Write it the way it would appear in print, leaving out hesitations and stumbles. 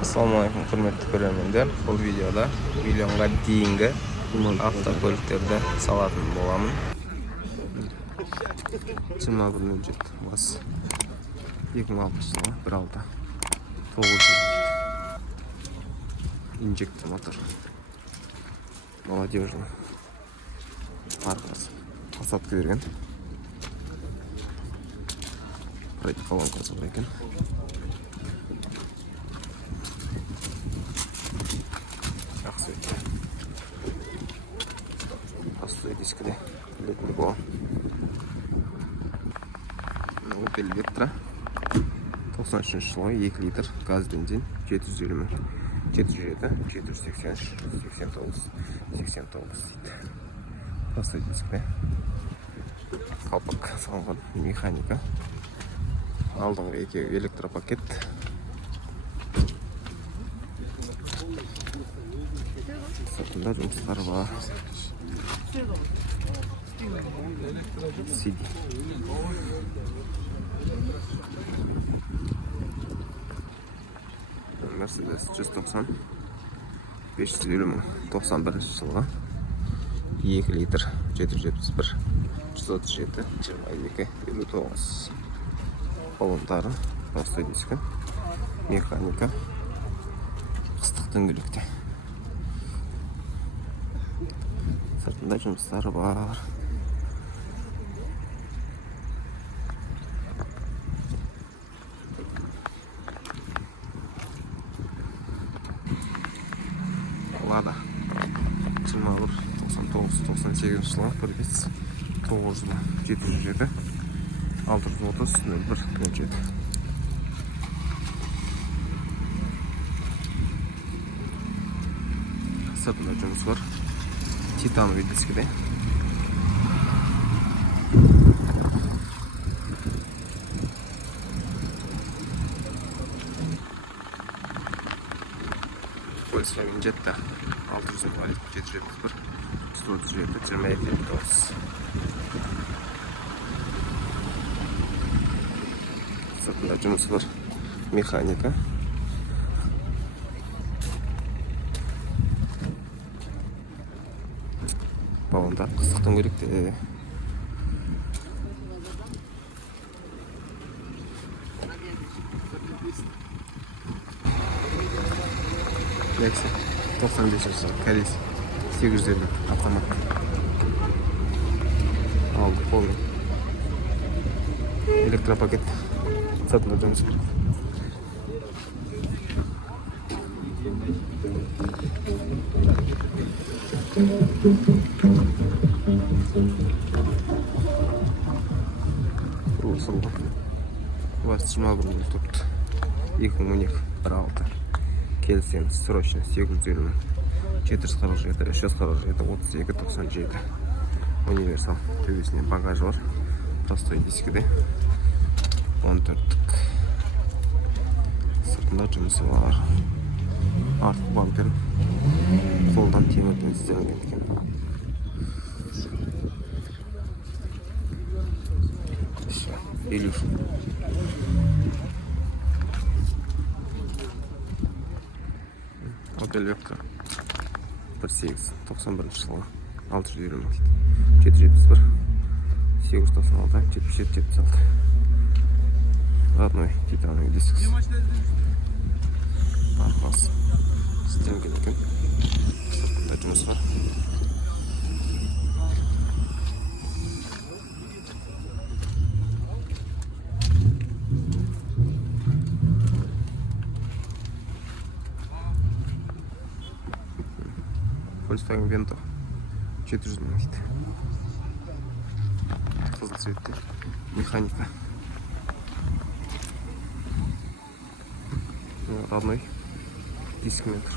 Assalomualaikum qurmatli ko'rarmanlar. Bu videoda millionga deyingi avtokөліктерді салатын боламын. 21 бас 2006 жылы 1.6 900 инжектор мотор. Молодежный. Арқасы посадка берген. Пройти колонкасы бар екен. Простой дискіде летный бол. Opel Vectra 93 жылы 2 литр газ бензин 720 707 783 89 89 дейді. Простой дискіде қалпақ салынған механика. Алдыңғы екеуі электропакет. Сыртында жұмыстар бар. CD. Mercedes 190 520 91 жылға 2 литр 771 137 22 59 баллондары, простой дискі, механика, қыстық дөңгелекте. Сыртында жұмыстары бар. Lada 99-98 жылы 1.9 жылы 707 630 01 07. Сыртында жұмыс бар. Титановый дискіде. Volkswagen Jetta 650 771 137 22 59. Сыртында жұмыс бар. Механика. Баллондар қыстық дөңгелекте. Lexus 95 жылы корейс 850 автомат. Алды полный. Электропакет. Сыртында жұмыс бар. Құрылысылғы 20.04 2012 1.6 келсеңіз срочно 820 447 347 32 97 универсал төбесінен багаж бар. Простой дискіде 14-тік. Сыртында жұмысы бар. Артық бампер қолдан темірден істелінген екен. Илюш. Opel Vectra 1.8 91 жылы 620 771 896 77 76. Родной титановый диск. Арқасы істелінген екен. Сыртында жұмыс бар. Volkswagen Vento 400 мың дейді. Қызыл цветте. Механика. Родной дискімен тұр.